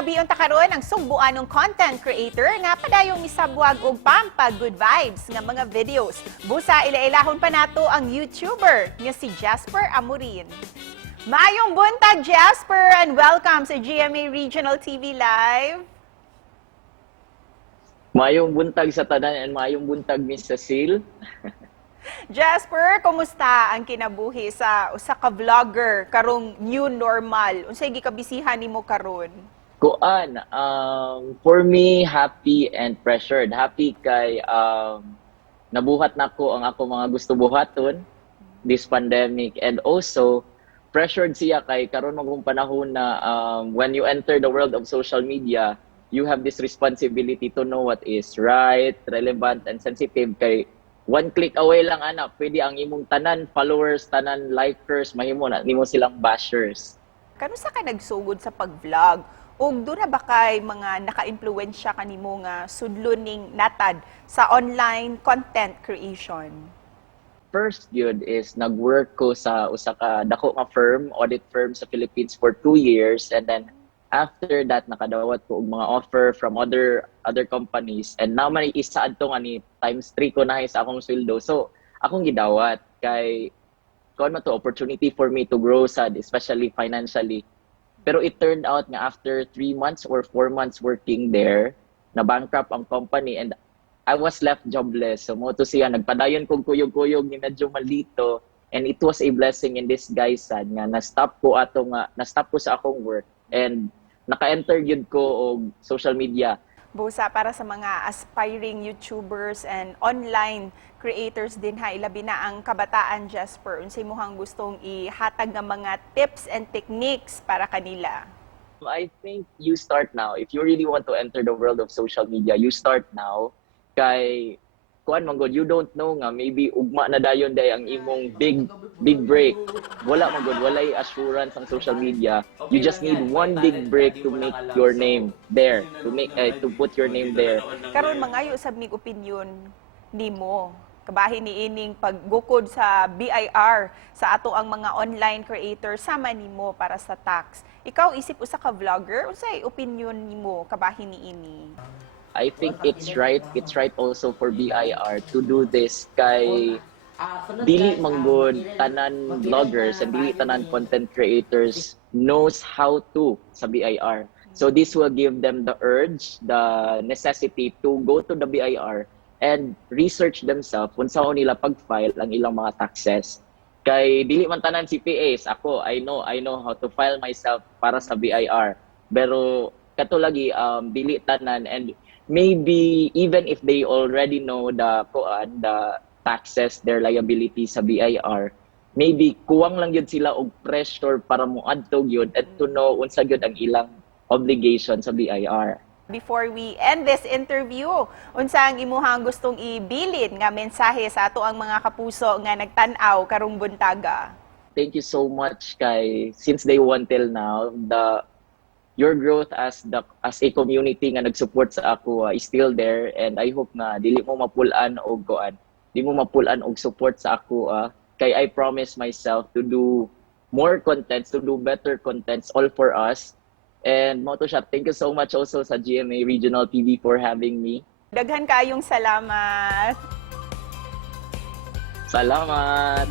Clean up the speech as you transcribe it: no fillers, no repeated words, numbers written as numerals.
Ilabi unta karon ang sugbuanong content creator nga padayong misabwag og pampa good vibes nga mga videos. Busa ilailahon pa nato ang YouTuber nga si Jasper Amorin. Maayong buntag Jasper and welcome sa GMA Regional TV Live. Maayong buntag sa tanan and maayong buntag Miss Cecile. Jasper, kumusta ang kinabuhi sa usa ka vlogger karong new normal? Unsay gikabisihan nimo karon? Kuan, for me, happy and pressured. Happy kay nabuhat nako ang ako mga gusto buhaton this pandemic, and also pressured siya kay karon magong panahon na when you enter the world of social media, you have this responsibility to know what is right, relevant, and sensitive. Kay one click away lang ana, pwede ang imong tanan followers, tanan likers, mahimo na nimo silang bashers. Kanusa ka nagsugod sa pag-vlog? Ug doon na ba kay mga naka-impluwensya kanimo nga sudlon ning natad sa online content creation? First yun is nag-work ko sa usa ka dako nga firm, audit firm sa Philippines for 2 years, and then after that nakadawat ko og mga offer from other companies, and now may isa adto nga ni times 3 ko na sa akong sweldo. So akong gidawat kay kuan man to opportunity for me to grow sad, especially financially. Pero it turned out nga after 3 months or 4 months working there, na bankrupt ang company and I was left jobless. So mo to siya, nagpadayon kong kuyog-kuyog ni medyo malito, and it was a blessing in disguise sad nga na-stop ko sa akong work and naka-enter yun ko og social media. Busa para sa mga aspiring YouTubers and online creators din ha, ilabi na ang kabataan Jasper. Unsay mohang gustong ihatag nga mga tips and techniques para kanila? I think you start now. If you really want to enter the world of social media, you start now. Kay kuan man god, you don't know nga maybe ugma na dayon day ang imong big break. Wala man god, walay assurance ang social media. You just need one big break to make your name there, to put your name there. Karon mangayo sab mig opinion nimo kabahin ni ining paggukod sa BIR sa ato ang mga online creators sama nimo para sa tax. Ikaw isip usa ka vlogger, unsay opinion nimo kabahin ni ini? I think it's right also for BIR to do this kay dili manggod tanan vloggers and dili tanan content creators knows how to sa BIR. So this will give them the urge, the necessity to go to the BIR and research themselves kung saan nila pag-file ang ilang mga taxes. Kay dili man tanan CPAs, ako I know how to file myself para sa BIR. Pero katulagi dili tanan, and maybe even if they already know the taxes, their liability sa BIR, maybe kuwang lang yun sila og pressure para mo adto yun at to know unsa gyud ang ilang obligation sa BIR. Before we end this interview, unsa ang imuhang gustong ibilin nga mensahe sa ato ang mga kapuso nga nagtan-aw karong buntaga? Thank you so much kay since day one till now, your growth as a community nga nagsupport sa ako is still there, and I hope na dili mo mapulan og support sa ako kay I promise myself to do more contents, to do better contents all for us. And mo to siya, thank you so much also sa GMA Regional TV for having me. Daghan kayong salamat. Salamat.